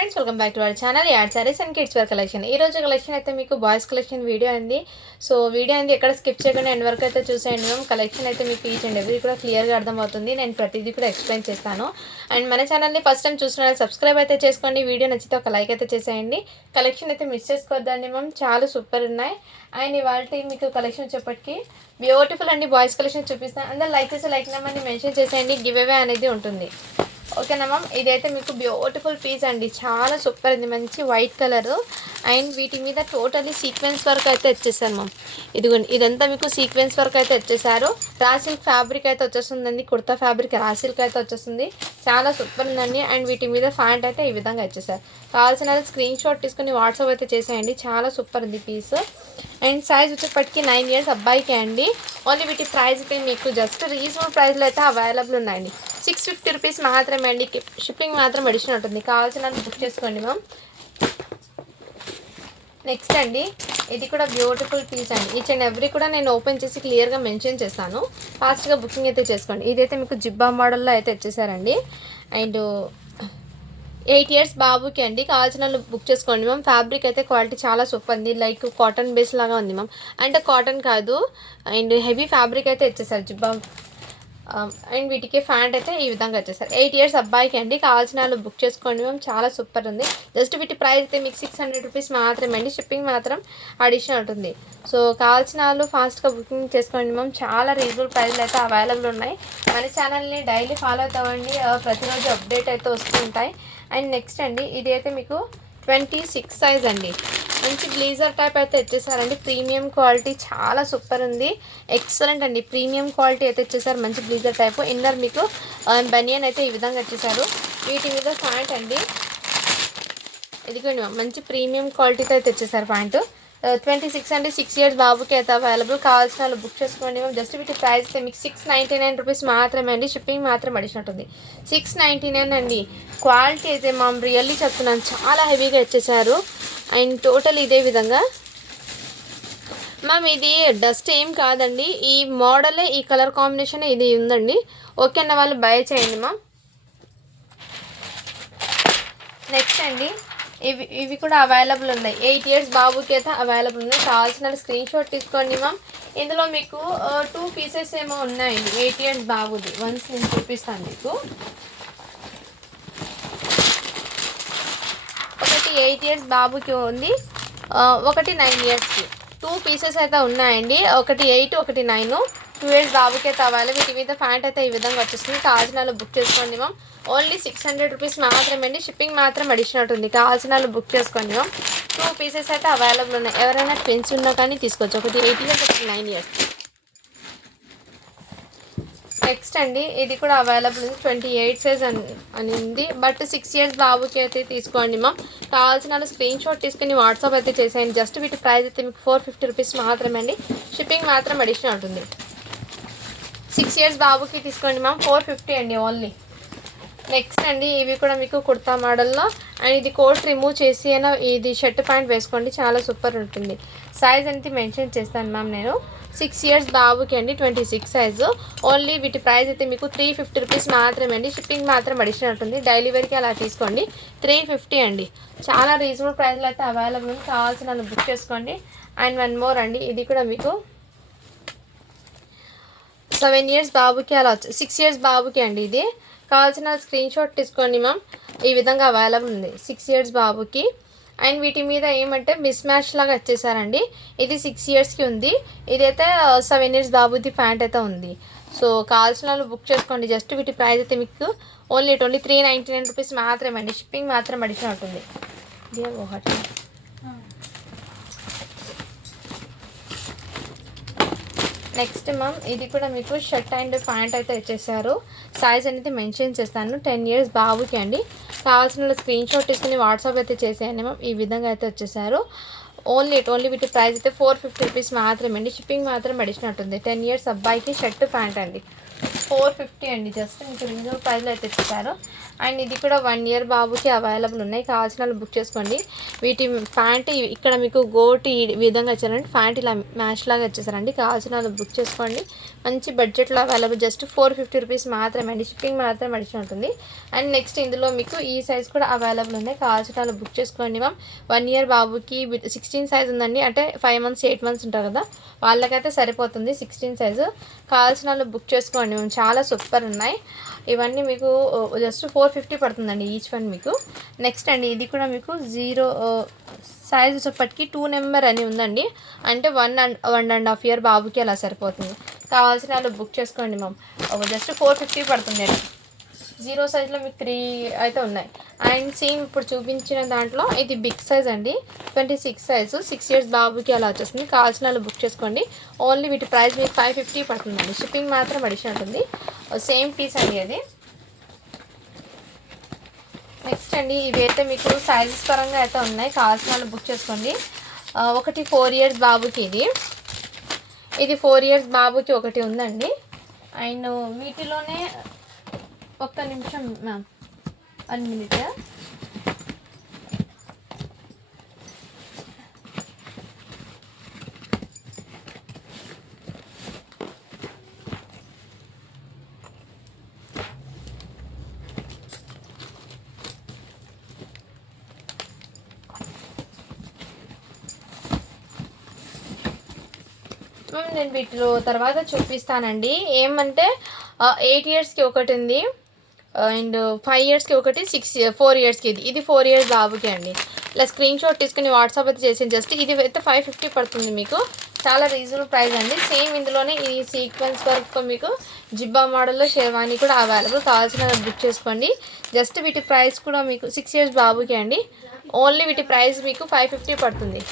Friends, welcome back to our channel యాడ్ sarees and kids wear collection. ఈ రోజు collection అయితే మీకు బాయ్స్ కలెక్షన్ వీడియో అండి. సో వీడియో అండి ఎక్కడ స్కిప్ చేయకుండా ఎండ్ వరకు అయితే చూసేయండి. మేము కలెక్షన్ అయితే మీకు ఈచ్ అండ్ ఎవ్రీ కూడా క్లియర్గా అర్థమవుతుంది. నేను ప్రతిదీ కూడా ఎక్స్ప్లెయిన్ చేస్తాను. అండ్ మన ఛానల్ని ఫస్ట్ టైం చూసిన సబ్స్క్రైబ్ అయితే చేసుకోండి. వీడియో నచ్చితే ఒక లైక్ అయితే చేసేయండి. కలెక్షన్ అయితే మిస్ చేసుకోవద్దండి మ్యామ్, చాలా సూపర్ ఉన్నాయి. అండ్ ఇవాళ మీకు కలెక్షన్ వచ్చేప్పటికి బ్యూటిఫుల్ అండి బాయ్స్ కలెక్షన్ చూపిస్తాను. అందరూ లైక్ చేసి లైక్ నెంబర్ని మెన్షన్ చేసేయండి. గివ్ అవే అనేది ఉంటుంది. ఓకేనా మ్యామ్, ఇదైతే మీకు బ్యూటిఫుల్ పీస్ అండి, చాలా సూపర్ ఉంది. మంచి వైట్ కలరు అండ్ వీటి మీద టోటలీ సీక్వెన్స్ వర్క్ అయితే వచ్చేసారు మ్యామ్. ఇదిగోండి, ఇదంతా మీకు సీక్వెన్స్ వర్క్ అయితే వచ్చేసారు. రా సిల్క్ ఫ్యాబ్రిక్ అయితే వచ్చేస్తుందండి, కుర్తా ఫ్యాబ్రిక్ రా సిల్క్ అయితే వచ్చేస్తుంది. చాలా సూపర్ ఉందండి. అండ్ వీటి మీద ఫ్యాంట్ అయితే ఈ విధంగా వచ్చేసారు. కావాల్సిన స్క్రీన్ షాట్ తీసుకుని వాట్సాప్ అయితే చేసేయండి. చాలా సూపర్ ఉంది పీస్. అండ్ సైజ్ వచ్చేప్పటికి 9 years అబ్బాయికి అండి. ఓన్లీ వీటి ప్రైస్ అయితే మీకు జస్ట్ రీజనబుల్ ప్రైస్లో అయితే అవైలబుల్ ఉన్నాయండి. 650 రూపీస్ మాత్రమే అండి. షిప్పింగ్ మాత్రం అడిషనల్ ఉంటుంది. కావాల్సినంత బుక్ చేసుకోండి మ్యామ్. నెక్స్ట్ అండి, ఇది కూడా బ్యూటిఫుల్ పీస్ అండి. ఈచ్ అండ్ ఎవ్రీ కూడా నేను ఓపెన్ చేసి క్లియర్గా మెన్షన్ చేస్తాను. ఫాస్ట్గా బుకింగ్ అయితే చేసుకోండి. ఇదైతే మీకు జిబ్బా మోడల్లో అయితే వచ్చేసారండి. అండ్ 8 years బాబుకి అండి. కావాల్సిన బుక్ చేసుకోండి మ్యామ్. ఫ్యాబ్రిక్ అయితే క్వాలిటీ చాలా సూపర్ ఉంది. లైక్ కాటన్ బేస్ లాగా ఉంది మ్యామ్, అంటే కాటన్ కాదు. అండ్ హెవీ ఫ్యాబ్రిక్ అయితే వచ్చేసారు జిబ్బా. అండ్ వీటికి ఫ్యాంట్ అయితే ఈ విధంగా వచ్చేసారు. 8 years అబ్బాయికి అండి. కావాల్సిన బుక్ చేసుకోండి మ్యామ్, చాలా సూపర్ ఉంది. జస్ట్ వీటి ప్రైస్ అయితే మీకు 600 రూపీస్ మాత్రమే అండి. షిప్పింగ్ మాత్రం అడిషనల్ ఉంటుంది. సో కావాల్సిన వాళ్ళు ఫాస్ట్గా బుకింగ్ చేసుకోండి మ్యామ్. చాలా రీజనబుల్ ప్రైస్లు అయితే అవైలబుల్ ఉన్నాయి. మన ఛానల్ని డైలీ ఫాలో అవుతామండి, ప్రతిరోజు అప్డేట్ అయితే వస్తుంటాయి. అండ్ నెక్స్ట్ అండి, ఇది అయితే మీకు 26 సైజ్ అండి. మంచి బ్లేజర్ టైప్ అయితే వచ్చేసారండి. ప్రీమియం క్వాలిటీ చాలా సూపర్ ఉంది. ఎక్సలెంట్ అండి, ప్రీమియం క్వాలిటీ అయితే వచ్చేసారు. మంచి బ్లేజర్ టైప్. ఇన్నర్ మీకు బనియన్ అయితే ఈ విధంగా వచ్చేసారు. వీటి మీద ప్యాంట్ అండి, ఇదిగోండి మంచి ప్రీమియం క్వాలిటీతో అయితే వచ్చేసారు ప్యాంటు. 26 అండి. 6 years బాబుకి అయితే అవైలబుల్. కావాల్సిన వాళ్ళు బుక్ చేసుకోండి మ్యామ్. జస్ట్ వీటి ప్రైస్ అయితే మీకు 699 రూపీస్ మాత్రమే అండి. షిప్పింగ్ మాత్రం అడిషనల్ ఉంటుంది. 699 అండి. క్వాలిటీ అయితే మ్యామ్ రియల్లీ చెప్తున్నాను, చాలా హెవీగా వచ్చేసారు. అండ్ టోటల్ ఇదే విధంగా మ్యామ్. ఇది డస్ట్ ఏం కాదండి, ఈ మోడలే, ఈ కలర్ కాంబినేషన్ ఇది ఉందండి. ఓకే అన్న వాళ్ళు బై చేయండి మ్యామ్. నెక్స్ట్ అండి, ఇవి కూడా అవైలబుల్ ఉన్నాయి. 8 years బాబుకి అయితే అవైలబుల్ ఉన్నాయి. కావాల్సిన స్క్రీన్ షాట్ తీసుకోండి మ్యామ్. ఇందులో మీకు 2 pieces ఏమో ఉన్నాయండి 8 years బాబుది. వన్స్ నేను చూపిస్తాను మీకు. ఒకటి 8 years బాబుకి ఉంది, ఒకటి 9 yearsకి. 2 pieces అయితే ఉన్నాయండి. ఒకటి 8, ఒకటి 9. 2 years బాబుకి అయితే అవ్వాలి. వీటి మీద ప్యాంట్ అయితే ఈ విధంగా వచ్చేస్తుంది. కావాల్సిన బుక్ చేసుకోండి మ్యామ్. ఓన్లీ 600 రూపీస్ మాత్రమే అండి. షిప్పింగ్ మాత్రం అడిషనల్ ఉంటుంది. కావాల్సిన బుక్ చేసుకోండి మ్యామ్. 2 pieces అయితే అవైలబుల్ ఉన్నాయి. ఎవరైనా ట్విన్స్ ఉన్నా కానీ తీసుకోవచ్చు. ఒకటి 8 years, ఒకటి 9 years. నెక్స్ట్ అండి, ఇది కూడా అవైలబుల్ ఉంది. 28 సైజ్ అని ఉంది, బట్ 6 years బాబుకి అయితే తీసుకోండి మ్యామ్. కావాల్సిన స్క్రీన్ షాట్ తీసుకుని వాట్సాప్ అయితే చేసేయండి. జస్ట్ వీటి ప్రైస్ అయితే మీకు 450 రూపీస్ మాత్రమే అండి. షిప్పింగ్ మాత్రం అడిషనల్ ఉంటుంది. 6 years బాబుకి తీసుకోండి మ్యామ్. 450 అండి ఓన్లీ. నెక్స్ట్ అండి, ఇవి కూడా మీకు కుర్తా మోడల్లో. అండ్ ఇది కోట్ రిమూవ్ చేసి అయినా ఇది షర్ట్ ప్యాంట్ వేసుకోండి, చాలా సూపర్ ఉంటుంది. సైజ్ అనేది మెన్షన్ చేస్తాను మ్యామ్ నేను. 6 years బాబుకి అండి. 26 సైజు. ఓన్లీ వీటి ప్రైస్ అయితే మీకు 350 రూపీస్ మాత్రమే అండి. షిప్పింగ్ మాత్రం అడిషనల్ ఉంటుంది. డైలీ వేర్కి అలా తీసుకోండి. 350 అండి. చాలా రీజనబుల్ ప్రైస్లో అయితే అవైలబుల్ ఉంది. కావాల్సిన బుక్ చేసుకోండి. అండ్ 1 more అండి, ఇది కూడా మీకు 7 years బాబుకి అలా 6 years బాబుకి అండి. ఇది కావాల్సిన స్క్రీన్ షాట్ తీసుకోండి మ్యామ్. ఈ విధంగా అవైలబుల్ ఉంది 6 years బాబుకి. అండ్ వీటి మీద ఏమంటే మిస్ మ్యాచ్ లాగా వచ్చేసారండి. ఇది 6 yearsకి ఉంది. ఇదైతే 7 years బాబుది ప్యాంట్ అయితే ఉంది. సో కావాల్సిన వాళ్ళు బుక్ చేసుకోండి. జస్ట్ వీటి ప్రైస్ అయితే మీకు ఓన్లీ 399 రూపీస్ మాత్రమే అండి. షిప్పింగ్ మాత్రం అడిషనల్ ఉంటుంది. నెక్స్ట్ మ్యామ్, ఇది కూడా మీకు షర్ట్ అండ్ ప్యాంట్ అయితే వచ్చేసారు. సైజ్ అనేది మెన్షన్ చేస్తాను. 10 years బాబుకి అండి. కావాల్సిన స్క్రీన్ షాట్ తీసుకుని వాట్సాప్ అయితే చేసేయండి మ్యామ్. ఈ విధంగా అయితే వచ్చేసారు. ఓన్లీ వీటి ప్రైస్ అయితే 450 రూపీస్ మాత్రమే అండి. షిప్పింగ్ మాత్రం అడిషనల్ ఉంటుంది. 10 years అబ్బాయికి షర్ట్ ప్యాంట్ అండి. 450 అండి. జస్ట్ మీకు రీజనబుల్ ప్రైస్లో అయితే ఇచ్చేసారు. అండ్ ఇది కూడా 1 ఇయర్ బాబుకి అవైలబుల్ ఉన్నాయి. కావాల్సిన వాళ్ళు బుక్ చేసుకోండి. వీటి ప్యాంట్ ఇక్కడ మీకు గోటి ఈ విధంగా ఇచ్చారండి. ప్యాంట్ ఇలా మ్యాచ్ లాగా ఇచ్చేసారండి. కావాల్సిన వాళ్ళు బుక్ చేసుకోండి. మంచి బడ్జెట్లో అవైలబుల్. జస్ట్ 450 రూపీస్ మాత్రమే అండి. షిప్పింగ్ మాత్రం అడిషన్ ఉంటుంది. అండ్ నెక్స్ట్ ఇందులో మీకు ఈ సైజ్ కూడా అవైలబుల్ ఉన్నాయి. కావాల్సిన వాళ్ళు బుక్ చేసుకోండి మ్యామ్. 1 ఇయర్ బాబుకి 16 సైజ్ ఉందండి. అంటే 5 మంత్స్ 8 మంత్స్ ఉంటారు కదా, వాళ్ళకైతే సరిపోతుంది 16 సైజు. కావాల్సిన వాళ్ళు బుక్ చేసుకోండి మ్యామ్. చాలా సూపర్ ఉన్నాయి ఇవన్నీ. మీకు జస్ట్ 450 పడుతుందండి ఈచ్ వన్ మీకు. నెక్స్ట్ అండి ఇది కూడా మీకు 0 సైజ్ వచ్చేప్పటికి 2 నెంబర్ అని ఉందండి. అంటే 1.5 ఇయర్ బాబుకి అలా సరిపోతుంది. కావాల్సిన వాళ్ళు బుక్ చేసుకోండి మ్యామ్. జస్ట్ 450 పడుతుంది అండి. 0 సైజ్లో మీకు 3 అయితే ఉన్నాయి. అండ్ సేమ్ ఇప్పుడు చూపించిన దాంట్లో ఇది బిగ్ సైజ్ అండి. 26 సైజు 6 ఇయర్స్ బాబుకి అలా వచ్చేస్తుంది. కావాల్సిన వాళ్ళు బుక్ చేసుకోండి. ఓన్లీ వీటి ప్రైస్ మీకు 550 పడుతుందండి. షిప్పింగ్ మాత్రం అడిషన్ ఉంటుంది. సేమ్ పీస్ అండి అది. నెక్స్ట్ అండి ఇవైతే మీకు సైజెస్ పరంగా అయితే ఉన్నాయి. కావాల్సిన వాళ్ళు బుక్ చేసుకోండి. ఒకటి 4 ఇయర్స్ బాబుకి ఇది 4 ఇయర్స్ బాబుకి ఒకటి ఉందండి. అండ్ వీటిలోనే ఒక్క నిమిషం మ్యామ్, 1 మినిట్. నేను వీటిలో తర్వాత చూపిస్తానండి. ఏమంటే 8 ఇయర్స్కి ఒకటి ఉంది. అండ్ 5 ఇయర్స్కి ఒకటి, 4 ఇయర్స్కి ఇది 4 ఇయర్స్ బాబుకి అండి. ఇలా స్క్రీన్ షాట్ తీసుకుని వాట్సాప్ అయితే చేసి జస్ట్ ఇది అయితే 550 పడుతుంది మీకు. చాలా రీజనబుల్ ప్రైస్ అండి. సేమ్ ఇందులోనే ఈ సీక్వెన్స్ వర్క్ మీకు జిబ్బా మోడల్లో షేర్వాణి కూడా అవైలబుల్. కావాల్సిన బుక్ చేసుకోండి. జస్ట్ వీటి ప్రైస్ కూడా మీకు 6 ఇయర్స్ బాబుకి అండి. ఓన్లీ వీటి ప్రైస్ మీకు 550 పడుతుంది.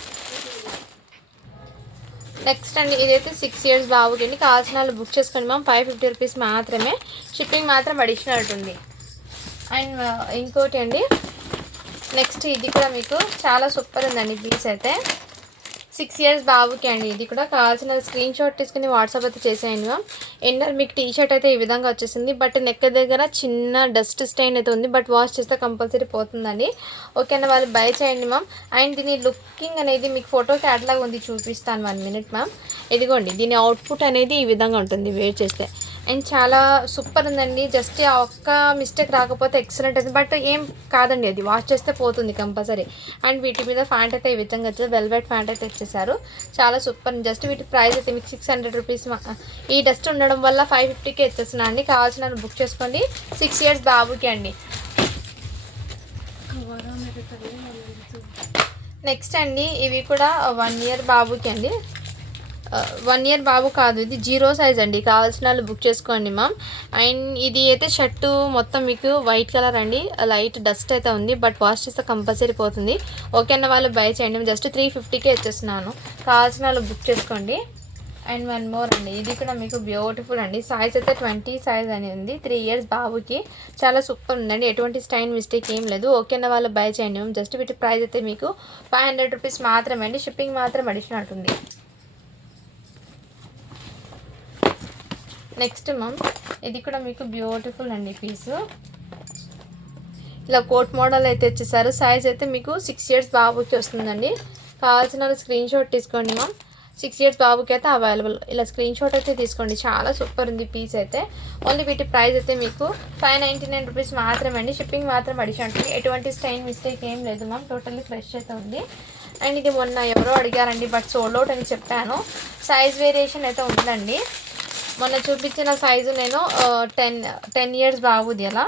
నెక్స్ట్ అండి ఇదైతే 6 ఇయర్స్ బాబుకి అండి. కావాల్సిన వాళ్ళు బుక్ చేసుకోండి మ్యామ్. 550 రూపీస్ మాత్రమే. షిప్పింగ్ మాత్రం అడిషనల్ ఉంటుంది. అండ్ ఇంకోటి అండి నెక్స్ట్ ఇది కూడా మీకు చాలా సూపర్ ఉందండి పీస్ అయితే. 6 ఇయర్స్ బాబుకి అండి. ఇది కూడా కావాల్సిన స్క్రీన్ షాట్ తీసుకుని వాట్సాప్ అయితే చేసేయండి మ్యామ్. ఎన్నర్ మీకు టీ షర్ట్ అయితే ఈ విధంగా వచ్చేసింది. బట్ నెక్ దగ్గర చిన్న డస్ట్ స్టెయిన్ అయితే ఉంది. బట్ వాష్ చేస్తే కంపల్సరీ పోతుందండి. ఓకేనా, వాళ్ళు బై చేయండి మ్యామ్. అండ్ దీని లుకింగ్ అనేది మీకు ఫోటో క్యాట్లాగ్ ఉంది, చూపిస్తాను 1 మినిట్ మ్యామ్. ఇదిగోండి దీని అవుట్పుట్ అనేది ఈ విధంగా ఉంటుంది వేర్ చేస్తే. అండ్ చాలా సూపర్ ఉందండి. జస్ట్ ఆ ఒక్క మిస్టేక్ రాకపోతే ఎక్సలెంట్ అవుతుంది. బట్ ఏం కాదండి, అది వాష్ చేస్తే పోతుంది కంపల్సరీ. అండ్ వీటి మీద ఫ్యాంట్ అయితే ఈ విధంగా వచ్చేది. వెల్వెట్ ఫ్యాంట్ అయితే ఇచ్చేసారు. చాలా సూపర్. జస్ట్ వీటి ప్రైస్ అయితే మీకు 600 రూపీస్. ఈ డస్ట్ ఉండడం వల్ల 550కి ఇచ్చేస్తున్నా అండి. కావాల్సిన బుక్ చేసుకోండి. 6 ఇయర్స్ బాబుకి అండి. నెక్స్ట్ అండి ఇవి కూడా 1 ఇయర్ బాబుకి అండి. 1 ఇయర్ బాబు కాదు, ఇది 0 సైజ్ అండి. కావాల్సిన వాళ్ళు బుక్ చేసుకోండి మ్యామ్. అండ్ ఇది అయితే షర్టు మొత్తం మీకు వైట్ కలర్ అండి. లైట్ డస్ట్ అయితే ఉంది. బట్ వాష్ చేస్తే కంపల్సరీ పోతుంది. ఓకే అన్న వాళ్ళు బై చేయండి. జస్ట్ 350కే ఇచ్చేస్తున్నాను. కావాల్సిన వాళ్ళు బుక్ చేసుకోండి. అండ్ 1 మోర్ అండి. ఇది కూడా మీకు బ్యూటిఫుల్ అండి. సైజ్ అయితే 20 సైజ్ అని ఉంది. 3 ఇయర్స్ బాబుకి చాలా సూపర్ ఉందండి. ఎటువంటి స్టైన్ మిస్టేక్ ఏం లేదు. ఓకే అన్న వాళ్ళు బై చేయండి మ్యామ్. జస్ట్ వీటి ప్రైస్ అయితే మీకు 500 రూపీస్ మాత్రమే అండి. షిప్పింగ్ మాత్రం అడిషనల్ ఉంటుంది. నెక్స్ట్ మ్యామ్ ఇది కూడా మీకు బ్యూటిఫుల్ అండి పీసు. ఇలా కోట్ మోడల్ అయితే ఇచ్చేసారు. సైజ్ అయితే మీకు 6 ఇయర్స్ బాబుకి వస్తుందండి. కావాల్సిన స్క్రీన్ షాట్ తీసుకోండి మ్యామ్. 6 ఇయర్స్ బాబుకి అయితే అవైలబుల్. ఇలా స్క్రీన్ షాట్ అయితే తీసుకోండి. చాలా సూపర్ ఉంది పీస్ అయితే. ఓన్లీ వీటి ప్రైస్ అయితే మీకు 599 రూపీస్ మాత్రమే అండి. షిప్పింగ్ మాత్రం అడిషన్ ఉంటుంది. ఎటువంటి స్టైన్ మిస్టేక్ ఏం లేదు మ్యామ్. టోటల్లీ ఫ్రెష్ అయితే ఉంది. అండ్ ఇది మొన్న ఎవరో అడిగారండి, బట్ సోల్డ్ అవుట్ అని చెప్పాను. సైజ్ వేరియేషన్ అయితే ఉందండి. మొన్న చూపించిన సైజు నేను 10 ఇయర్స్ బాబుది, అలా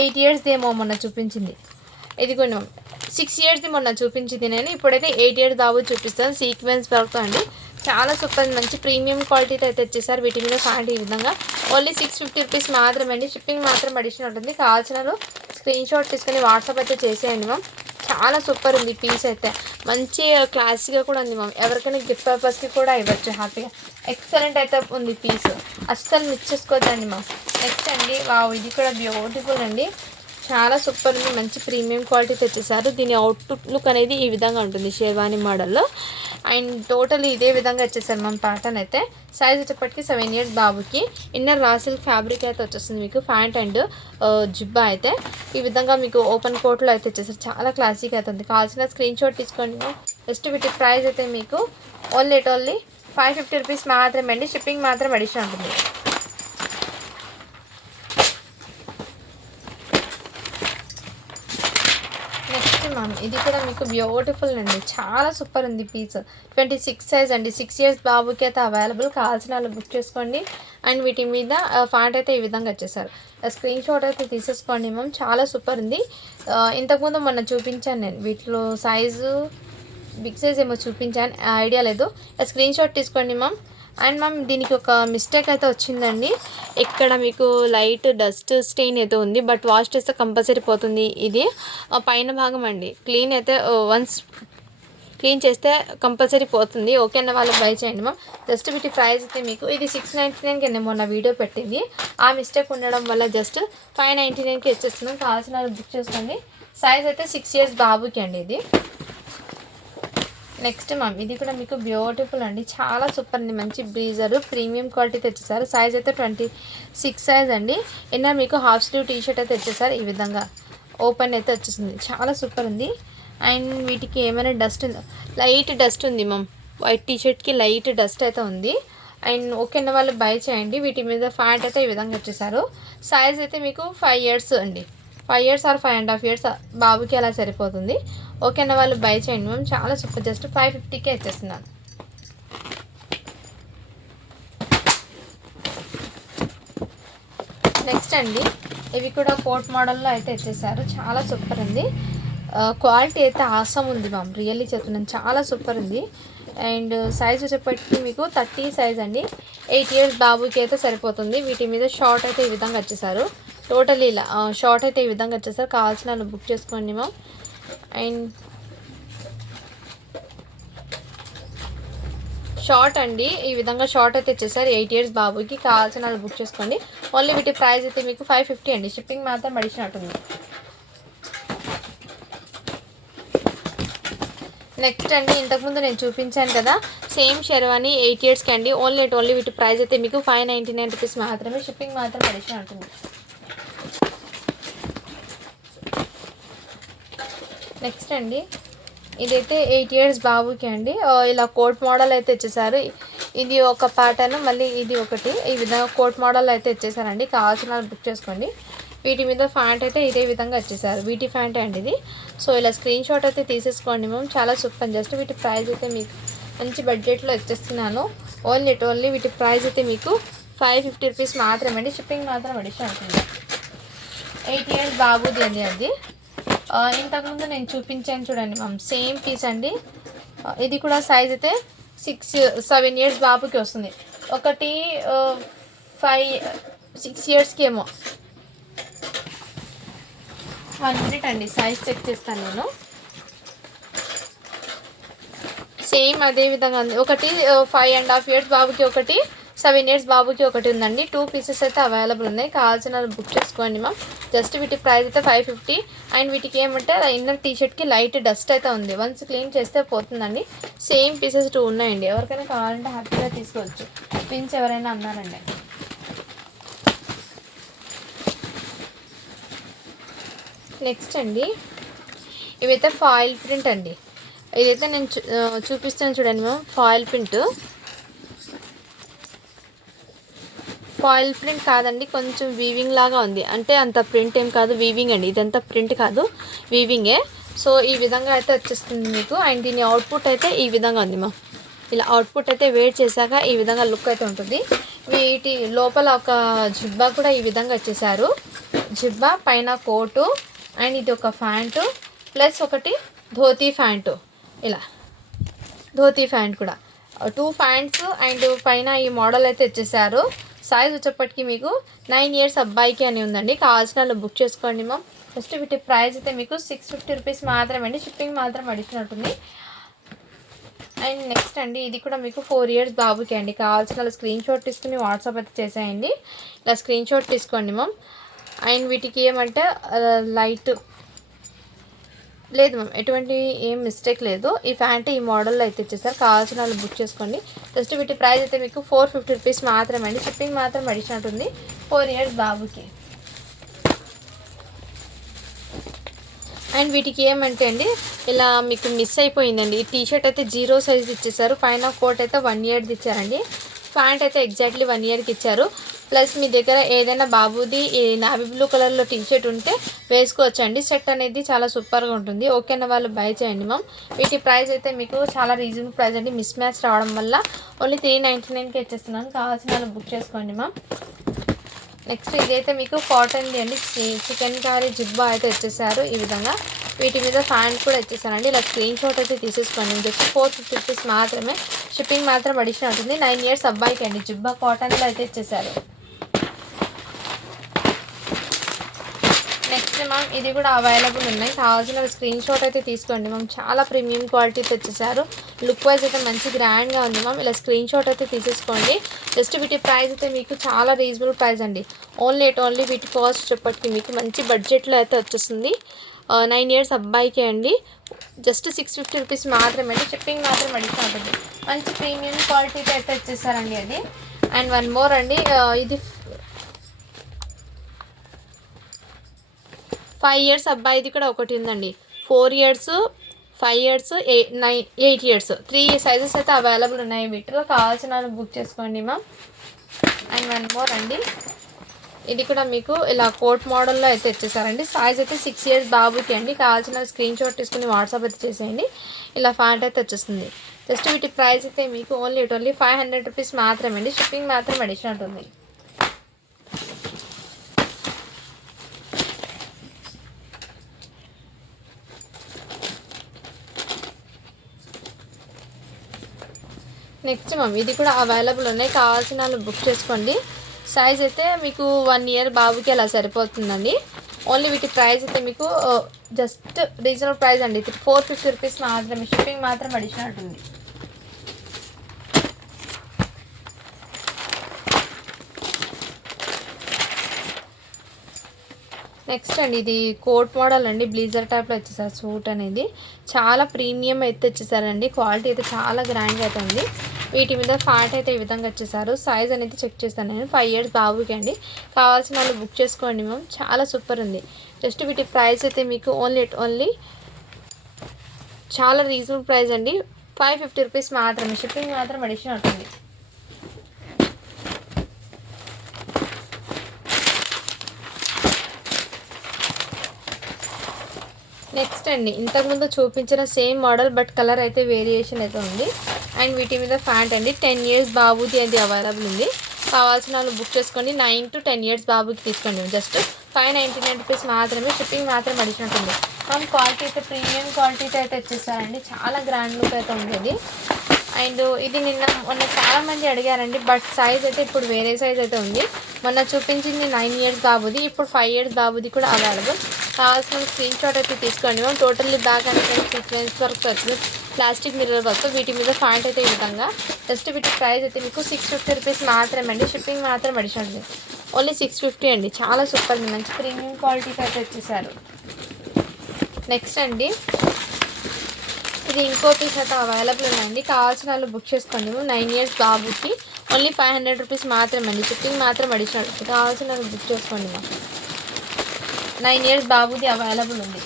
8 ఇయర్స్ది ఏమో మొన్న చూపించింది. ఇది కొన్ని 6 ఇయర్స్ది మొన్న చూపించింది నేను. ఇప్పుడైతే 8 ఇయర్స్ బాబు చూపిస్తాను. సీక్వెన్స్ వర్క్ అండి. చాలా సూపర్, మంచి ప్రీమియం క్వాలిటీతో అయితే ఇచ్చేసారు. వీటి మీద ఫ్యాంట్ ఈ విధంగా ఓన్లీ 650 రూపీస్ మాత్రమే అండి. షిప్పింగ్ మాత్రం అడిషనల్ ఉంటుంది. కావాల్సిన స్క్రీన్ షాట్ తీసుకుని వాట్సాప్ అయితే చేసేయండి మ్యామ్. చాలా సూపర్ ఉంది పీస్ అయితే. మంచి క్లాసీగా కూడా ఉంది మ్యామ్. ఎవరికైనా గిఫ్ట్ పర్పస్కి కూడా ఇవ్వచ్చు హ్యాపీగా. ఎక్సలెంట్ అయితే ఉంది పీస్. అస్సలు మిస్ చేసుకోవద్దండి మ్యామ్. నెక్స్ట్ అండి వావ్, ఇది కూడా బ్యూటిఫుల్ అండి. చాలా సూపర్ ఉంది. మంచి ప్రీమియం క్వాలిటీ తెచ్చేసారు. దీని అవుట్పుట్ లుక్ అనేది ఈ విధంగా ఉంటుంది షేర్వాణి మోడల్లో. అండ్ టోటల్ ఇదే విధంగా వచ్చేసారు మన ప్యాటర్న్ అయితే. సైజ్ వచ్చేప్పటికి 7 years బాబుకి. ఇన్నర్ రా సిల్క్ ఫ్యాబ్రిక్ అయితే వచ్చేస్తుంది మీకు. ప్యాంట్ అండ్ జిబ్బా అయితే ఈ విధంగా మీకు ఓపెన్ కోట్లో అయితే వచ్చేసారు. చాలా క్లాసిక్ అవుతుంది. కావాల్సిన స్క్రీన్ షాట్ తీసుకోండి. జస్ట్ వీటి ప్రైస్ అయితే మీకు ఓన్లీ 550 రూపీస్ మాత్రమే అండి. షిప్పింగ్ మాత్రం అడిషనల్ ఉంటుంది. ఇది కూడా మీకు బ్యూటిఫుల్ అండి, చాలా సూపర్ ఉంది పీస్. 26 సైజ్ అండి. 6 years బాబుకి అయితే అవైలబుల్. కావాల్సిన వాళ్ళు బుక్ చేసుకోండి. అండ్ వీటి మీద ఫాంట్ అయితే ఈ విధంగా వచ్చేసారు. స్క్రీన్ షాట్ అయితే తీసేసుకోండి మ్యామ్, చాలా సూపర్ ఉంది. ఇంతకుముందు మొన్న చూపించాను నేను, వీటిలో సైజు బిగ్ సైజ్ ఏమో చూపించాను, ఐడియా లేదు. స్క్రీన్ షాట్ తీసుకోండి మ్యామ్. అండ్ మ్యామ్ దీనికి ఒక మిస్టేక్ అయితే వచ్చిందండి. ఇక్కడ మీకు లైట్ డస్ట్ స్టెయిన్ అయితే ఉంది, బట్ వాష్ చేస్తే కంపల్సరీ పోతుంది. ఇది పైన భాగం అండి, క్లీన్ అయితే వన్స్ క్లీన్ చేస్తే కంపల్సరీ పోతుంది. ఓకే అన్న వాళ్ళు బై చేయండి మ్యామ్. జస్ట్ వీటి ప్రైస్ అయితే మీకు ఇది 699కి నేను మొన్న వీడియో పెట్టింది. ఆ మిస్టేక్ ఉండడం వల్ల జస్ట్ 599కి వచ్చేస్తున్నాం. కావాల్సిన వాళ్ళు బుక్ చేసుకోండి. సైజ్ అయితే 6 years బాబుకి అండి ఇది. నెక్స్ట్ మ్యామ్ ఇది కూడా మీకు బ్యూటిఫుల్ అండి, చాలా సూపర్ ఉంది. మంచి బ్రీజరు ప్రీమియం క్వాలిటీ తెచ్చేసారు. సైజ్ అయితే 26 సైజ్ అండి. ఇన్నర్ మీకు హాఫ్ స్లీవ్ టీ షర్ట్ అయితే తెచ్చేసారు. ఈ విధంగా ఓపెన్ అయితే వచ్చేసింది, చాలా సూపర్ ఉంది. అండ్ వీటికి ఏమైనా డస్ట్ లైట్ డస్ట్ ఉంది మ్యామ్. వైట్ టీ షర్ట్కి లైట్ డస్ట్ అయితే ఉంది. అండ్ ఓకే అన్న వాళ్ళు బై చేయండి. వీటి మీద ఫ్యాంట్ అయితే ఈ విధంగా వచ్చేసారు. సైజ్ అయితే మీకు 5 years అండి. 5 years ఆర్ 5.5 years బాబుకి అలా సరిపోతుంది. ఓకే అన్న వాళ్ళు బై చేయండి మ్యామ్, చాలా సూపర్. జస్ట్ 550కే వచ్చేస్తున్నాను. నెక్స్ట్ అండి ఇవి కూడా కోట్ మోడల్లో అయితే వచ్చేసారు. చాలా సూపర్ ఉంది. క్వాలిటీ అయితే ఆసమ్ ఉంది మ్యామ్, రియల్లీ చెప్తున్నాను, చాలా సూపర్ ఉంది. అండ్ సైజ్ వచ్చేప్పటికి మీకు 30 సైజ్ అండి. 8 years బాబుకి అయితే సరిపోతుంది. వీటి మీద షార్ట్ అయితే ఈ విధంగా వచ్చేసారు. టోటలీ ఇలా షార్ట్ అయితే ఈ విధంగా వచ్చేసారు. కావాల్సిన వాళ్ళు బుక్ చేసుకోండి మ్యామ్. అండ్ షార్ట్ అండి, ఈ విధంగా షార్ట్ అయితే వచ్చేసారు. 8 years బాబుకి. కావాల్సిన వాళ్ళు బుక్ చేసుకోండి. ఓన్లీ వీటి ప్రైస్ అయితే మీకు 550 అండి. షిప్పింగ్ మాత్రం అడిషనల్ ఉంది. నెక్స్ట్ అండి ఇంతకుముందు నేను చూపించాను కదా సేమ్ షెర్వానీ 8 yearsకి అండి. ఓన్లీ వీటి ప్రైస్ అయితే మీకు 599 రూపీస్ మాత్రమే. షిప్పింగ్ మాత్రం అడిషనల్ ఉంటుంది. నెక్స్ట్ అండి ఇదైతే 8 years బాబుకి అండి. ఇలా కోట్ మోడల్ అయితే ఇచ్చేసారు. ఇది ఒక ప్యాటర్న్, మళ్ళీ ఇది ఒకటి. ఈ విధంగా కోట్ మోడల్ అయితే ఇచ్చేసారండి. కావాల్సిన బుక్ చేసుకోండి. వీటి మీద ఫ్యాంట్ అయితే ఇదే విధంగా వచ్చేసారు. వీటి ఫ్యాంట్ అండి ఇది. సో ఇలా స్క్రీన్ షాట్ అయితే తీసేసుకోండి మ్యామ్, చాలా సూపర్. జస్ట్ వీటి ప్రైస్ అయితే మీకు మంచి బడ్జెట్లో ఇచ్చేస్తున్నాను. ఓన్లీ వీటి ప్రైస్ అయితే మీకు 550 రూపీస్ మాత్రమే అండి. షిప్పింగ్ మాత్రం అడిషనల్ ఉంటుంది. 8 years బాబుది అండి అది. ఇంతకుముందు నేను చూపించాను చూడండి మ్యామ్, సేమ్ పీస్ అండి. ఇది కూడా సైజ్ అయితే 7 years బాబుకి వస్తుంది. ఒకటి 6 yearsకి ఏమో. 1 minute అండి, సైజ్ చెక్ చేస్తాను నేను. సేమ్ అదే విధంగా ఉంది. ఒకటి 5.5 years బాబుకి, ఒకటి 7 years బాబుకి ఒకటి ఉందండి. 2 pieces అయితే అవైలబుల్ ఉన్నాయి. కావాల్సిన బుక్ చేసుకోండి మ్యామ్. జస్ట్ వీటి ప్రైస్ అయితే 550. అండ్ వీటికి ఏమంటే ఇన్నర్ టీషర్ట్కి లైట్ డస్ట్ అయితే ఉంది. వన్స్ క్లీన్ చేస్తే పోతుందండి. సేమ్ పీసెస్ 2 ఉన్నాయండి. ఎవరికైనా కావాలంటే హ్యాపీగా తీసుకోవచ్చు. పిన్స్ ఎవరైనా అన్నారండి. నెక్స్ట్ అండి ఇవైతే ఫాయిల్ ప్రింట్ అండి. ఇదైతే నేను చూపిస్తాను చూడండి మ్యామ్. ఫాయిల్ ప్రింట్ కాదండి, కొంచెం వీవింగ్ లాగా ఉంది. అంటే అంత ప్రింట్ ఏం కాదు, వీవింగ్ అండి. ఇదంతా ప్రింట్ కాదు, వీవింగే. సో ఈ విధంగా అయితే వచ్చేస్తుంది మీకు. అండ్ దీని అవుట్పుట్ అయితే ఈ విధంగా ఉంది మ్యామ్. ఇలా అవుట్పుట్ అయితే వేట్ చేశాక ఈ విధంగా లుక్ అయితే ఉంటుంది. వీటి లోపల ఒక జిబ్బా కూడా ఈ విధంగా వచ్చేసారు. జిబ్బా పైన కోటు, అండ్ ఇది ఒక ప్యాంటు ప్లస్ ఒకటి ధోతీ ప్యాంటు. ఇలా ధోతీ ప్యాంట్ కూడా 2 ప్యాంట్స్ అండ్ పైన ఈ మోడల్ అయితే వచ్చేసారు. సైజ్ వచ్చేప్పటికి మీకు 9 years అబ్బాయికి అని ఉందండి. కావాల్సిన వాళ్ళు బుక్ చేసుకోండి మ్యామ్. జస్ట్ వీటి ప్రైస్ అయితే మీకు 650 రూపీస్ మాత్రమే అండి. షిప్పింగ్ మాత్రం అడిగినట్టుంది. అండ్ నెక్స్ట్ అండి ఇది కూడా మీకు 4 years బాబుకి అండి. కావాల్సిన వాళ్ళు స్క్రీన్ షాట్ తీసుకుని వాట్సాప్ అయితే చేసేయండి. ఇలా స్క్రీన్ షాట్ తీసుకోండి మ్యామ్. అండ్ వీటికి ఏమంటే లైట్ లేదు మ్యామ్, ఎటువంటి ఏం మిస్టేక్ లేదు. ఈ ప్యాంట్ ఈ మోడల్లో అయితే ఇచ్చేసారు. కావాల్సిన వాళ్ళు బుక్ చేసుకోండి. జస్ట్ వీటి ప్రైస్ అయితే మీకు 450 రూపీస్ మాత్రమే అండి. షిప్పింగ్ మాత్రం అడిషనల్ ఉంటుంది 4 ఇయర్స్ బాబుకి. అండ్ వీటికి ఏమంటే అండి, ఇలా మీకు మిస్ అయిపోయిందండి. ఈ టీషర్ట్ అయితే 0 సైజ్ ఇచ్చేసారు. పైన కోట్ అయితే 1 ఇయర్ది ఇచ్చారండి. ప్యాంట్ అయితే ఎగ్జాక్ట్లీ 1 ఇయర్కి ఇచ్చారు. ప్లస్ మీ దగ్గర ఏదైనా బాబుది నావీ బ్లూ కలర్లో టీషర్ట్ ఉంటే వేసుకోవచ్చండి. సెట్ అనేది చాలా సూపర్గా ఉంటుంది. ఓకేనా, వాళ్ళు బై చేయండి మ్యామ్. వీటి ప్రైస్ అయితే మీకు చాలా రీజనబుల్ ప్రైస్ అండి. మిస్ మ్యాచ్ రావడం వల్ల ఓన్లీ 399కి ఇచ్చేస్తున్నాను. కావాల్సిన వాళ్ళు బుక్ చేసుకోండి మ్యామ్. నెక్స్ట్ ఇదైతే మీకు కాటన్ది అండి. చికెన్ కర్రీ జిబ్బా అయితే వచ్చేసారు ఈ విధంగా. వీటి మీద ప్యాంట్ కూడా ఇచ్చేసానండి. ఇలా స్క్రీన్ షాట్ అయితే తీసేసుకోండి. జస్ట్ 450 రూపీస్ మాత్రమే. షిప్పింగ్ మాత్రం అడిషనల్ ఉంటుంది. 9 ఇయర్స్ అబ్బాయికి అండి. జిబ్బా కాటన్లో అయితే ఇచ్చేసారు. నెక్స్ట్ మ్యామ్ ఇది కూడా అవైలబుల్ ఉన్నాయి. కావాల్సిన స్క్రీన్ షాట్ అయితే తీసుకోండి మ్యామ్. చాలా ప్రీమియం క్వాలిటీతో వచ్చేసారు. లుక్ వైజ్ అయితే మంచి గ్రాండ్గా ఉంది మ్యామ్. ఇలా స్క్రీన్ షాట్ అయితే తీసేసుకోండి. జస్ట్ వీటి ప్రైస్ అయితే మీకు చాలా రీజనబుల్ ప్రైస్ అండి. ఓన్లీ వీటి కాస్ట్ చెప్పటికి మీకు మంచి బడ్జెట్లో అయితే వచ్చేస్తుంది. 9 ఇయర్స్ అబ్బాయికి అండి. జస్ట్ 650 రూపీస్ మాత్రమే అండి. షిప్పింగ్ మాత్రం అడిషనల్ ఉంటుంది. మంచి ప్రీమియం క్వాలిటీతో అయితే వచ్చేసారండి అది. అండ్ వన్ మోర్ అండి, ఇది 5 ఇయర్స్ అబ్బాయిది కూడా ఒకటి ఉందండి. 4 ఇయర్స్, 5 ఇయర్స్, 8 ఇయర్స్ 3 సైజెస్ అయితే అవైలబుల్ ఉన్నాయి. వీటిలో కావాల్సిన బుక్ చేసుకోండి మ్యామ్. అండ్ వన్ మోర్ అండి, ఇది కూడా మీకు ఇలా కోట్ మోడల్లో అయితే ఇచ్చేసారండి. సైజ్ అయితే 6 ఇయర్స్ బాబుకి అండి. కావాల్సిన స్క్రీన్ షాట్ తీసుకుని వాట్సాప్ అయితే చేసేయండి. ఇలా ప్యాంట్ అయితే వచ్చేస్తుంది. జస్ట్ వీటి ప్రైస్ అయితే మీకు ఓన్లీ 500 రూపీస్ మాత్రమే అండి. షిప్పింగ్ మాత్రం అడిషనల్ ఉంటుంది. నెక్స్ట్ మ్యామ్ ఇది కూడా అవైలబుల్ ఉన్నాయి. కావాల్సిన వాళ్ళు బుక్ చేసుకోండి. సైజ్ అయితే మీకు 1 ఇయర్ బాబుకి అలా సరిపోతుందండి. ఓన్లీ వీటి ప్రైస్ అయితే మీకు జస్ట్ రీజనబుల్ ప్రైస్ అండి. 450 రూపీస్ మాత్రమే. షిప్పింగ్ మాత్రం అడిషనల్ ఉంటుంది. నెక్స్ట్ అండి ఇది కోట్ మోడల్ అండి. బ్లీజర్ టైప్లో వచ్చేసారు. సూట్ అనేది చాలా ప్రీమియం అయితే వచ్చేసారండి. క్వాలిటీ అయితే చాలా గ్రాండ్గా అయితే ఉంది. వీటి మీద ఫ్యాట్ అయితే ఈ విధంగా వచ్చేసారు. సైజ్ అనేది చెక్ చేస్తాను నేను. 5 ఇయర్స్ బాబుకి అండి. కావాల్సిన వాళ్ళు బుక్ చేసుకోండి మ్యామ్. చాలా సూపర్ ఉంది. జస్ట్ వీటి ప్రైస్ అయితే మీకు ఓన్లీ చాలా రీజనబుల్ ప్రైస్ అండి. 550 రూపీస్ మాత్రమే. షిప్పింగ్ మాత్రం అడిషనల్ అవుతుంది. నెక్స్ట్ అండి ఇంతకుముందు చూపించిన సేమ్ మోడల్ బట్ కలర్ అయితే వేరియేషన్ అయితే ఉంది. అండ్ వీటి మీద ప్యాంట్ అండి. 10 ఇయర్స్ బాబుది అది అవైలబుల్ ఉంది. కావాల్సిన వాళ్ళు బుక్ చేసుకోండి. 9 to 10 ఇయర్స్ బాబుకి తీసుకోండి. జస్ట్ 599 రూపీస్ మాత్రమే. షిప్పింగ్ మాత్రం అడిషనల్ ఉంటుంది. మనం క్వాలిటీ అయితే ప్రీమియం క్వాలిటీతో అయితే వచ్చేసారండి. చాలా గ్రాండ్ లుక్ అయితే ఉంటుంది. అండ్ ఇది మొన్న చాలామంది అడిగారండి. బట్ సైజ్ అయితే ఇప్పుడు వేరే సైజ్ అయితే ఉంది. మొన్న చూపించింది 9 ఇయర్స్ బాబుది. ఇప్పుడు 5 ఇయర్స్ బాబుది కూడా అవైలబుల్. కావాల్సిన స్క్రీన్ షాట్ అయితే తీసుకోండి. మనం టోటల్లీ బ్యాక్ అంటే సీక్వెన్స్ వర్క్ వచ్చింది. Plastic mirror work. వీటి మీద ప్యాంట్ అయితే ఈ విధంగా. జస్ట్ వీటి ప్రైస్ అయితే మీకు 650 రూపీస్ మాత్రమే అండి. షిప్పింగ్ మాత్రం అడిషనల్. ఓన్లీ 650 అండి. చాలా సూపర్ ఉంది. మంచి ప్రీమియం క్వాలిటీకి అయితే వచ్చేసారు. నెక్స్ట్ అండి ఇది ఇంకో పీస్ అయితే అవైలబుల్ ఉన్నాయండి. కావాల్సిన వాళ్ళు బుక్ చేసుకోండి. 9 ఇయర్స్ బాబుకి ఓన్లీ 500 రూపీస్ మాత్రమే అండి. షిప్పింగ్ మాత్రం అడిషనల్. కావాల్సిన వాళ్ళు బుక్ చేసుకోండి. 9 ఇయర్స్ బాబుది అవైలబుల్ ఉంది.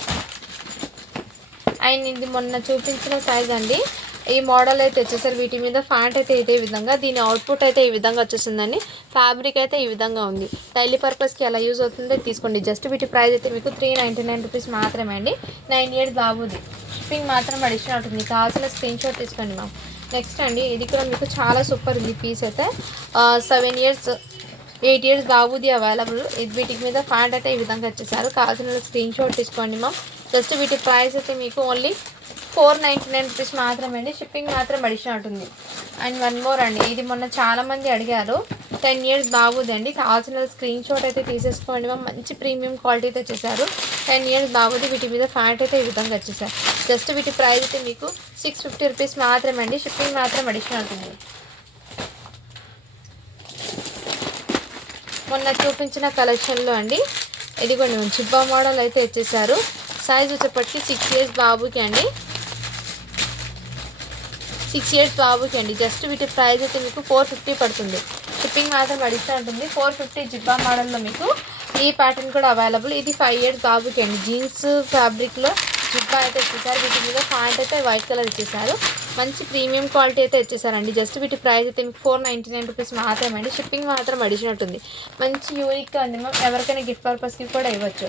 అండ్ ఇది మొన్న చూపించిన సైజ్ అండి. ఈ మోడల్ అయితే వచ్చేసరి వీటి మీద ప్యాంట్ అయితే ఇదే విధంగా. దీని అవుట్పుట్ అయితే ఈ విధంగా వచ్చేసిందండి. ఫ్యాబ్రిక్ అయితే ఈ విధంగా ఉంది. డైలీ పర్పస్కి ఎలా యూజ్ అవుతుందో తీసుకోండి. జస్ట్ వీటి ప్రైస్ అయితే మీకు 399 రూపీస్ మాత్రమే అండి. 9 ఇయర్స్ బాబుది. షిప్పింగ్ మాత్రం అడిషనల్ ఉంటుంది. కావాల్సిన స్క్రీన్ షాట్ తీసుకోండి మ్యామ్. నెక్స్ట్ అండి ఇది కూడా మీకు చాలా సూపర్ ఉంది. పీస్ అయితే 7 ఇయర్స్ 8 ఇయర్స్ బాబుది అవైలబుల్. వీటికి మీద ప్యాంట్ అయితే ఈ విధంగా వచ్చేసారు. కావాల్సిన స్క్రీన్ షాట్ తీసుకోండి మ్యామ్. జస్ట్ వీటి ప్రైస్ అయితే మీకు ఓన్లీ 499 రూపీస్ మాత్రమే అండి. షిప్పింగ్ మాత్రం అడిషనల్ ఉంటుంది. అండ్ వన్ మోర్ అండి ఇది మొన్న చాలామంది అడిగారు. 10 ఇయర్స్ బాబుది అండి. కావాల్సిన స్క్రీన్ షాట్ అయితే తీసేసుకోండి మ్యామ్. మంచి ప్రీమియం క్వాలిటీతో వచ్చేసారు. 10 ఇయర్స్ బాబుది. వీటి మీద ప్యాంట్ అయితే ఈ విధంగా వచ్చేసారు. జస్ట్ వీటి ప్రైస్ అయితే మీకు 650 రూపీస్ మాత్రమే అండి. షిప్పింగ్ మాత్రం అడిషనల్ ఉంటుంది. మొన్న చూపించిన కలెక్షన్లో అండి ఇదిగోండి జిబ్బా మోడల్ అయితే ఇచ్చేసారు. సైజ్ వచ్చేప్పటికి 6 ఇయర్స్ బాబుకి అండి, 6 ఇయర్స్ బాబుకి అండి. జస్ట్ వీటి ప్రైస్ అయితే మీకు 450 పడుతుంది. షిప్పింగ్ మాత్రం అడిషనల్ ఉంటుంది. 450 జిబ్బా మోడల్లో మీకు ఈ ప్యాటర్న్ కూడా అవైలబుల్. ఇది 5 ఇయర్స్ బాబుకి అండి. జీన్స్ ఫ్యాబ్రిక్లో జిబ్బా అయితే ఇచ్చేసారు. వీటి మీద ప్యాంట్ అయితే వైట్ కలర్ ఇచ్చేసారు. మంచి ప్రీమియం క్వాలిటీ అయితే ఇచ్చేసారండి. జస్ట్ వీటి ప్రైస్ అయితే మీకు 499 రూపీస్ మాత్రమే అండి. షిప్పింగ్ మాత్రం అడిషనల్ ఉంటుంది. మంచి యూనిక్గా ఉంది మ్యామ్, ఎవరికైనా గిఫ్ట్ పర్పస్కి కూడా ఇవ్వచ్చు.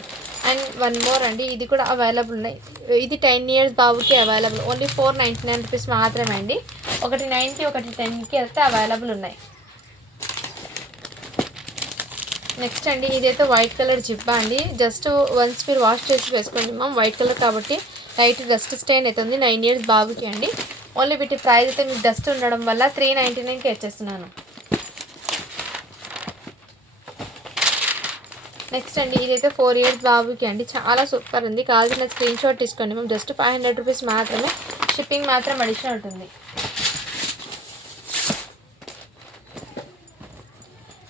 అండ్ వన్ మోర్ అండి, ఇది కూడా అవైలబుల్ ఉన్నాయి. ఇది 10 ఇయర్స్ బాబుకి అవైలబుల్. ఓన్లీ 499 రూపీస్ మాత్రమే అండి. ఒకటి 9కి ఒకటి 10కి అయితే అవైలబుల్ ఉన్నాయి. నెక్స్ట్ అండి, ఇదైతే వైట్ కలర్ జిబ్బా అండి. జస్ట్ వన్స్ మీరు వాష్ చేసి వేసుకోండి మ్యామ్. వైట్ కలర్ కాబట్టి లైట్ డస్ట్ స్టెయిన్ అవుతుంది. 9 ఇయర్స్ బాబుకి అండి. ఓన్లీ వీటి ప్రైస్ అయితే మీకు డస్ట్ ఉండడం వల్ల 399కి ఇచ్చేస్తున్నాను. నెక్స్ట్ అండి, ఇదైతే 4 ఇయర్స్ బాబుకి అండి. చాలా సూపర్ ఉంది. కావాల్సిన స్క్రీన్ షాట్ తీసుకోండి మ్యామ్. జస్ట్ 500 రూపీస్ మాత్రమే. షిప్పింగ్ మాత్రం అడిషనల్ ఉంటుంది.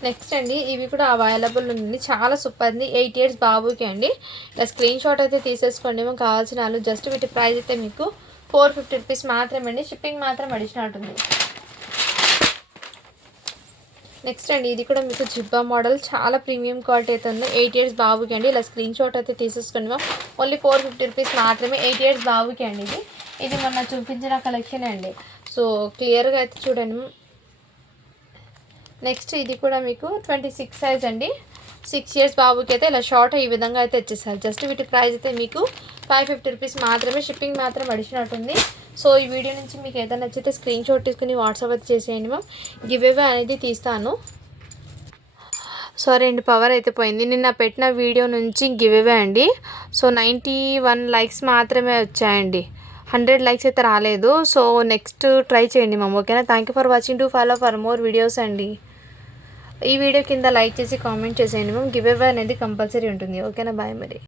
నెక్స్ట్ అండి, ఇవి కూడా అవైలబుల్ ఉంది. చాలా సూపర్ ఉంది. 8 ఇయర్స్ బాబుకి అండి. ఇలా స్క్రీన్ షాట్ అయితే తీసేసుకోండి మేము. కావాల్సిన వాళ్ళు జస్ట్ వీటి ప్రైస్ అయితే మీకు 450 రూపీస్ మాత్రమే అండి. షిప్పింగ్ మాత్రం అడిషనల్ ఉంటుంది. నెక్స్ట్ అండి, ఇది కూడా మీకు జిబ్బా మోడల్. చాలా ప్రీమియం క్వాలిటీ అయితే ఉంది. 8 ఇయర్స్ బాబుకి అండి. ఇలా స్క్రీన్ షాట్ అయితే తీసేసుకోండి మ్యామ్. ఓన్లీ 450 రూపీస్ మాత్రమే. 8 ఇయర్స్ బాబుకి అండి. ఇది మొన్న చూపించిన కలెక్షన్ అండి. సో క్లియర్గా అయితే చూడండి. నెక్స్ట్ ఇది కూడా మీకు 26 సైజ్ అండి. 6 ఇయర్స్ బాబుకి అయితే ఇలా షార్ట్ ఈ విధంగా అయితే వచ్చేసారు. జస్ట్ వీటి ప్రైస్ అయితే మీకు 550 రూపీస్ మాత్రమే. షిప్పింగ్ మాత్రం అడిషనల్ ఉంటుంది. సో ఈ వీడియో నుంచి మీకు ఏదైనా నచ్చితే స్క్రీన్ షాట్ తీసుకుని వాట్సాప్ అయితే చేసేయండి మ్యామ్. గివ్ అవే అనేది తీస్తాను. సారీ అండి, పవర్ అయితే పోయింది. నిన్న పెట్టిన వీడియో నుంచి గివ్ అవే అండి. సో 91 లైక్స్ మాత్రమే వచ్చాయండి. 100 లైక్స్ అయితే రాలేదు. సో నెక్స్ట్ ట్రై చేయండి మ్యామ్. ఓకేనా? Thank you for watching. To follow for more videos అండి. ఈ వీడియో కింద లైక్ చేసి కామెంట్ చేసేయండి మ్యామ్. గివ్ అవే అనేది కంపల్సరీ ఉంటుంది. ఓకేనా? బాయ్ మరి.